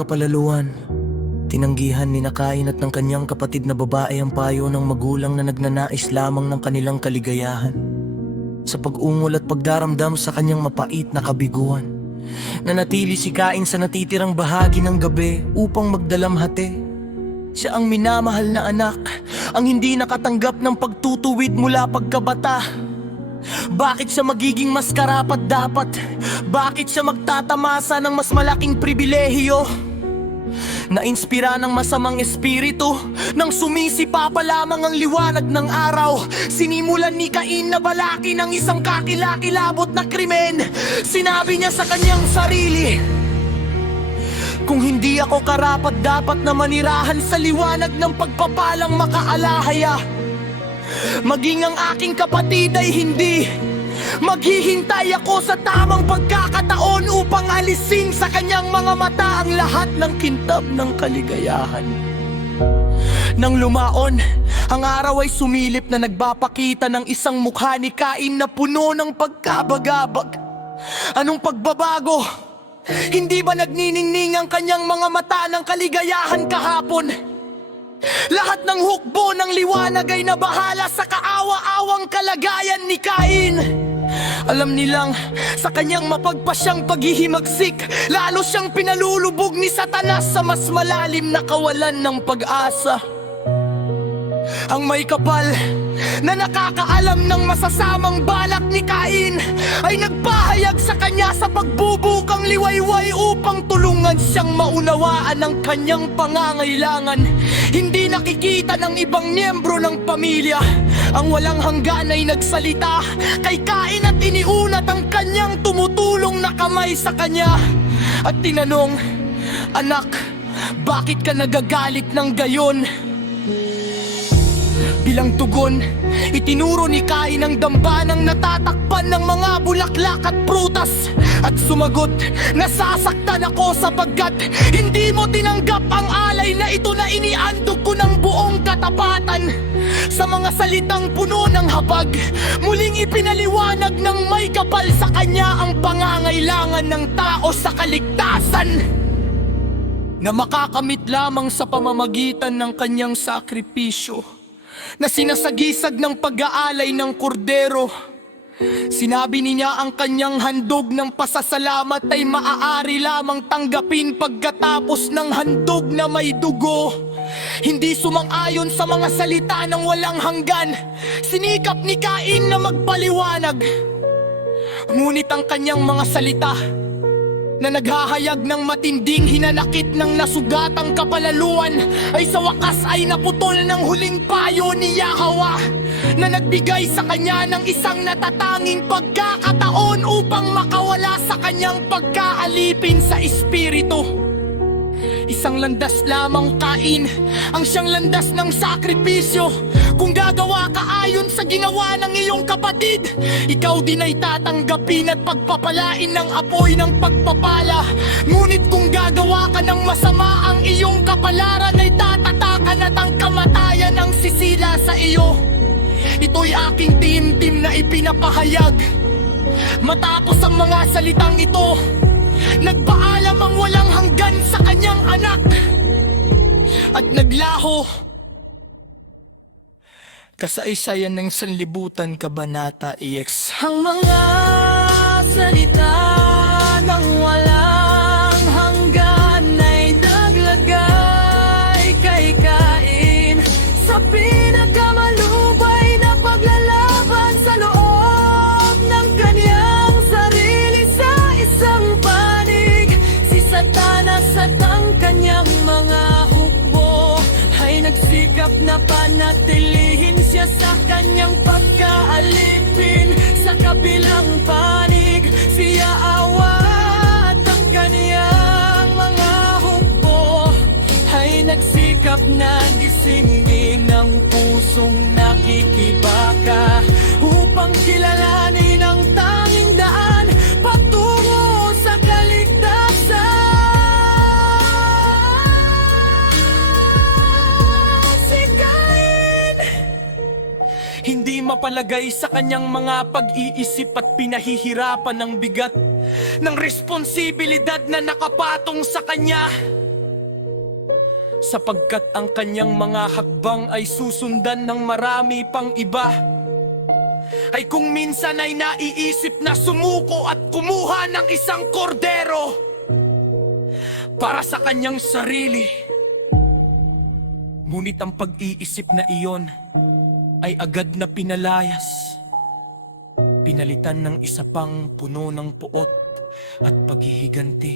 kapalaluan. Tinanggihan ni Kain at ng kanyang kapatid na babae ang payo ng magulang na nagnanais lamang ng kanilang kaligayahan. Sa pag-ungol at pagdaramdam sa kanyang mapait na kabiguan, nanatili si Kain sa natitirang bahagi ng gabi upang magdalamhati. Siya ang minamahal na anak, ang hindi nakatanggap ng pagtutuwid mula pagkabata. Bakit siya magiging mas karapat dapat? Bakit siya magtatamasa ng mas malaking pribilehiyo? Naiinspira ng masamang espiritu, nang sumisipa pa lamang ang liwanag ng araw, sinimulan ni Cain na balaki ng isang kakilakilabot na krimen. Sinabi niya sa kanyang sarili, kung hindi ako karapat dapat na manirahan sa liwanag ng pagpapalang makaalahaya, maging ang aking kapatid ay hindi. Maghihintay ako sa tamang pagkakataon upang alisin sa kanyang mga mata ang lahat ng kintab ng kaligayahan. Nang lumaon, ang araw ay sumilip na nagpapakita ng isang mukha ni Cain na puno ng pagkabagabag. Anong pagbabago? Hindi ba nagniningning ang kanyang mga mata ng kaligayahan kahapon? Lahat ng hukbo ng liwanag ay nabahala sa kaawa-awang kalagayan ni Cain. Alam nilang sa kanyang mapagpasyang paghihimagsik, lalo siyang pinalulubog ni Satanas sa mas malalim na kawalan ng pag-asa. Ang may kapal na nakakaalam ng masasamang balak ni Cain ay nagpahayag sa kanya sa pagbubukang liwayway upang tulungan siyang maunawaan ang kanyang pangangailangan. Hindi nakikita ng ibang miyembro ng pamilya. Ang walang hanggan ay nagsalita kay Cain at iniunat ang kanyang tumutulong na kamay sa kanya at tinanong, "Anak, bakit ka nagagalit ng gayon?" Bilang tugon, itinuro ni Cain ang dambanang natatakpan ng mga bulaklak at prutas at sumagot, "Nasasaktan ako sapagkat hindi mo tinanggap ang alay na ito na iniandog ko ng buong katapatan." Sa mga salitang puno ng habag, muling ipinaliwanag ng may kapal sa kanya ang pangangailangan ng tao sa kaligtasan na makakamit lamang sa pamamagitan ng kanyang sakripisyo na sinasagisag ng pag-aalay ng kordero. Sinabi niya ang kanyang handog ng pasasalamat ay maaari lamang tanggapin pagkatapos ng handog na may dugo. Hindi sumang-ayon sa mga salita ng walang hanggan, sinikap ni Cain na magpaliwanag. Ngunit ang kanyang mga salita na naghahayag ng matinding hinanakit ng nasugatang kapalaluan ay sa wakas ay naputol ng huling payo ni Yahweh na nagbigay sa kanya ng isang natatanging pagkakataon upang makawala sa kanyang pagkaalipin sa espiritu. Isang landas lamang, Cain, ang siyang landas ng sakripisyo. Kung gagawa ka ayon sa ginawa ng iyong kapatid, ikaw din ay tatanggapin at pagpapalain ng apoy ng pagpapala. Ngunit kung gagawa ka ng masama, ang iyong kapalaran ay tatatakan at ang kamatayan ang sisila sa iyo. Ito'y aking timtim na ipinapahayag. Matapos ang mga salitang ito, nagpaalam ang walang hanggan sa kanyang anak at naglaho. Kasaysayan ng Sanlibutan, Kabanata EX. Ang mga salita ng walang hanggan ay naglagay kay Cain sa pinakamalubay na paglalaban sa loob ng kanyang sarili sa isang panig. Si Satanas at ang kanyang mga hukbo ay nagsikap na panatilihin siya sa kanyang pagkaalipin. Sa kabilang panig, si Yahweh at ang kanyang mga hukbo ay nagsikap na gisingin ang pusong nakikibaka upang kilalanin ang tanging daan patungo sa kaligtasan. Si Cain, hindi mapalagay sa kanyang mga pag-iisip at pinahihirapan ng bigat ng responsibilidad na nakapatong sa kanya. sapagkat ang kanyang mga hakbang ay susundan ng marami pang iba. Ay kung minsan ay naiisip na sumuko at kumuha ng isang kordero para sa kanyang sarili. Ngunit ang pag-iisip na iyon ay agad na pinalayas. Pinalitan ng isa pang puno ng puot at paghihiganti.